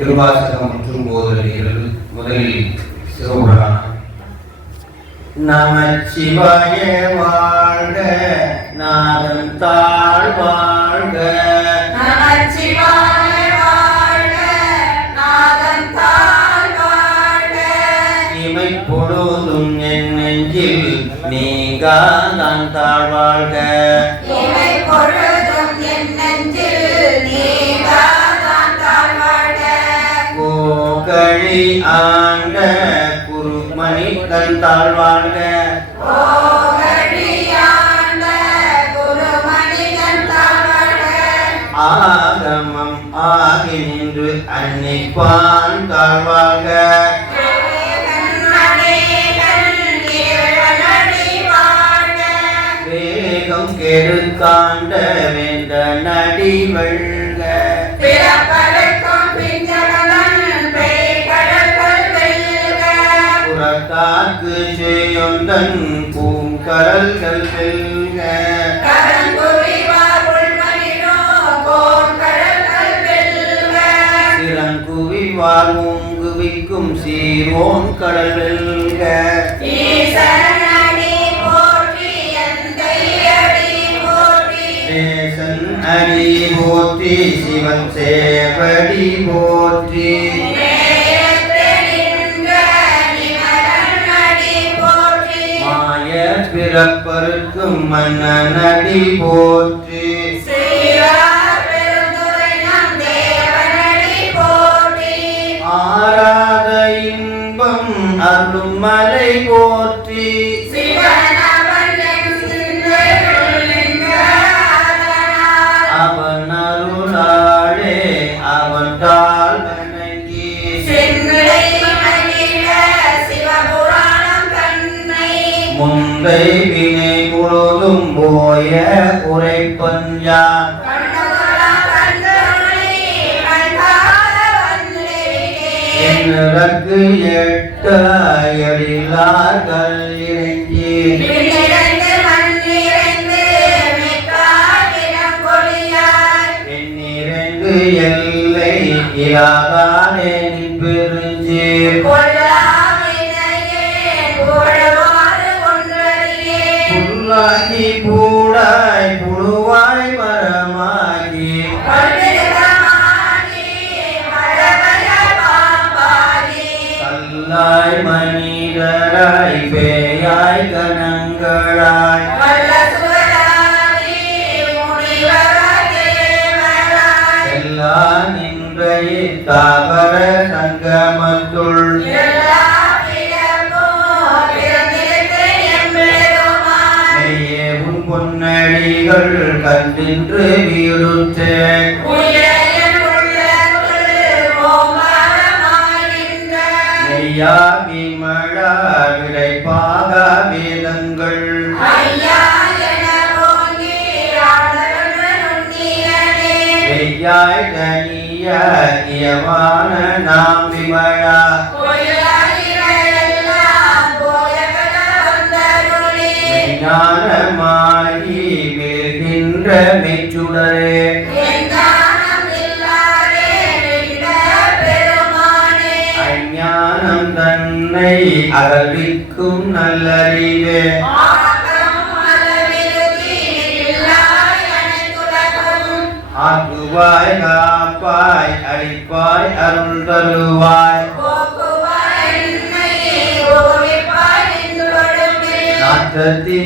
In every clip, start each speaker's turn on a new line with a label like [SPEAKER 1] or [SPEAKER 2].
[SPEAKER 1] திருவாசகம் மற்றும் போதனைகள் முதலில் சிவபுராணம். நமச்சிவாய வாழ்க நாதன் தாழ் வாழ்க.
[SPEAKER 2] நமச்சிவாய வாழ்க, நாதன் தாழ் வாழ்க.
[SPEAKER 1] இமை பொழுதும் என் நெஞ்சில் நீங்காதான் தாழ் வாழ்க. நின்று அன்னிப்பான் தாழ் வாழ்க
[SPEAKER 2] ஏகன்
[SPEAKER 1] வேகம் கெடுத்தாண்ட வேண்ட நடி புறத்தாக்கு செய்யொந்தன் பூங்கரல்கள் சீரோன் கடல் வெல்க அடி போற்றி சிவன் சேவடி போற்றி.
[SPEAKER 2] நேயத்தே நின்ற நிமலன் அடி போற்றி.
[SPEAKER 1] மலை போற்றி. அவன் அருளாளே அவன் கால் வணங்கி. முந்தை வினை முழுதும் போய உரைப்பன்
[SPEAKER 2] வந்திருக்கேன்.
[SPEAKER 1] என்னிறக்கு எட்ட எழிலார்கள் இறங்கி எல்லை இலாதானே கணங்களாய். எல்லா நின்றைய தாவர சங்கமத்துள் இயமான நாம் விமழா. ஞானமாகி வீழ்கின்ற மெச்சுடரே. அஞ்ஞானம் தன்னை அகழ்விக்கும் நல்லறிவே ஆக்குவாய் காப்பாய் அழிப்பாய் அருள் தருவாய்.
[SPEAKER 2] போக்குவாய்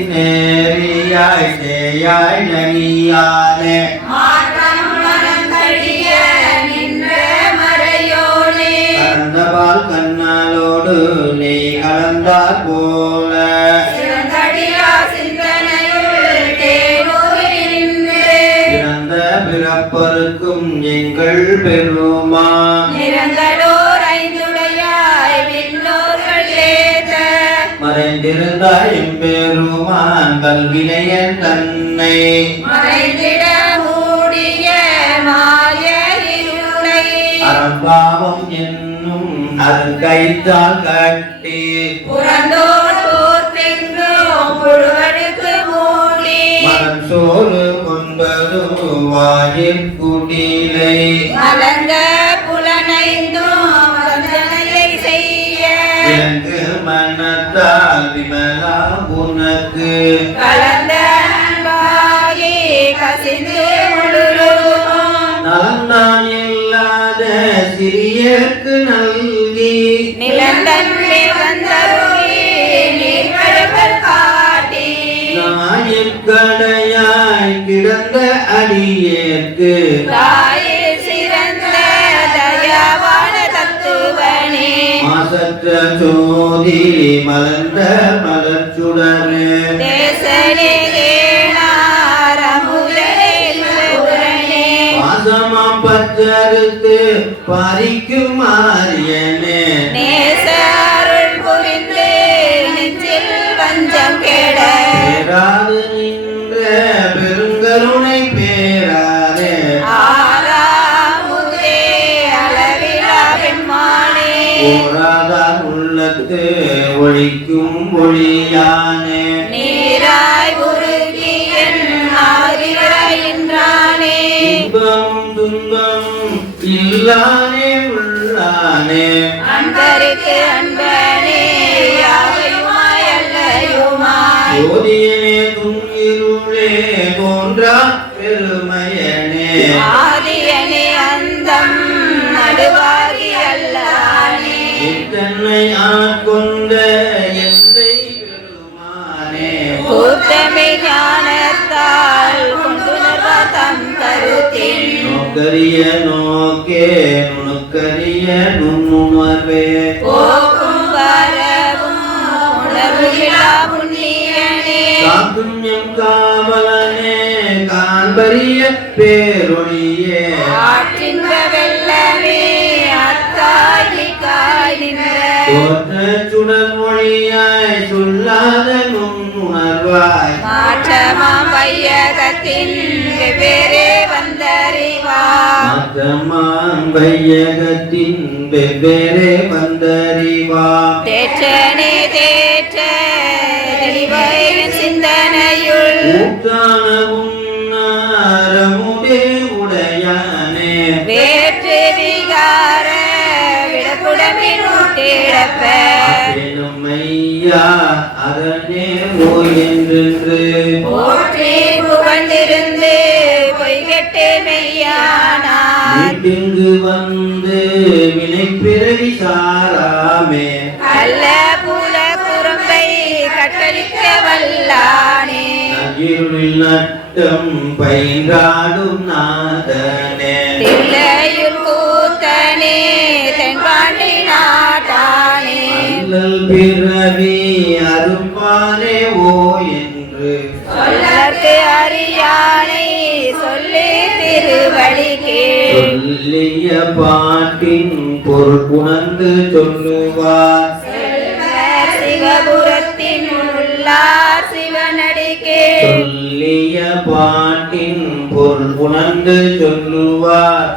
[SPEAKER 1] நேரியாய் தேயாய் நனியானே கலந்தபால் கண்ணாலோடு நீ கலந்தார் போ பிறப்பருக்கும் எங்கள் பெருமா
[SPEAKER 2] நிறங்களோர் ஐந்துடையாய் விண்ணோர்கள் ஏத்த.
[SPEAKER 1] மறைந்திருந்தாய் எம்பெருமான் கல்வினையன் தன்னை
[SPEAKER 2] மறைந்திட மூடிய மாய இருளை.
[SPEAKER 1] அறம்பாவம் என்னும் அருங்கைத்தால் கட்டி
[SPEAKER 2] புறந்தோர் புழுவடுக்கு மூடி.
[SPEAKER 1] மனம் சோறு மலரும் வாயில் குடிலை
[SPEAKER 2] மலர்ந்த
[SPEAKER 1] புலனைந்தோம்
[SPEAKER 2] செய்ய மனத்தால் விமலா உனக்கு.
[SPEAKER 1] மாசற்ற ஜோதி மலர்ந்த மலர்ச்சுடரே. பாசமாம் பற்றறுத்து பறிக்கும் மாரியனே போராதார் உள்ளத்து ஒழிக்கும் ஒளியானே.
[SPEAKER 2] நீராய் உருகி என் ஆகிறாயின்றானே
[SPEAKER 1] இன்பமும் துன்பமும் இல்லானே உள்ளானே.
[SPEAKER 2] அன்பருக்கு கூட்டமை ஞானத்தால் கொண்டுணர்வா தம் கருத்தின்.
[SPEAKER 1] நோக்கரிய நோக்கே நுணுக்கரிய நுண்ணுணர்வே.
[SPEAKER 2] போக்கும் வரவும் உணர்வுகளா புண்ணியனே.
[SPEAKER 1] எம் காவலனே காண்பரிய பேரொழியே.
[SPEAKER 2] வெள்ளமே நின்ற வையகத்தின் வெவ்வேறே வந்தறிவா.
[SPEAKER 1] மாற்றமாம் வையகத்தின் வெவ்வேறே வந்தறிவா.
[SPEAKER 2] தேற்றனே தேற்ற தெளிவாயின் சிந்தனையுள்.
[SPEAKER 1] ஊற்றானவும் நாரமுதே உடையானே.
[SPEAKER 2] வேற்று விகார விடப்புடமின் ஊட்டிடப்ப
[SPEAKER 1] நம்மையா அதனே ஓய் என்றென்று.
[SPEAKER 2] மெய்யானார்
[SPEAKER 1] வீட்டிங்கு வந்து வினை பிறவி சாராமே.
[SPEAKER 2] அல்ல புல குறும்பை கட்டளிக்க வல்லானே.
[SPEAKER 1] நட்டம் பயின்றாடும் நாதனே. பாட்டின் பொருள் உணர்ந்து சொல்லுவார்.
[SPEAKER 2] சிவபுரத்தின் உள்ளார் சிவனடி கேள்
[SPEAKER 1] சொல்லிய பாட்டின் பொருள் உணர்ந்து சொல்லுவார்.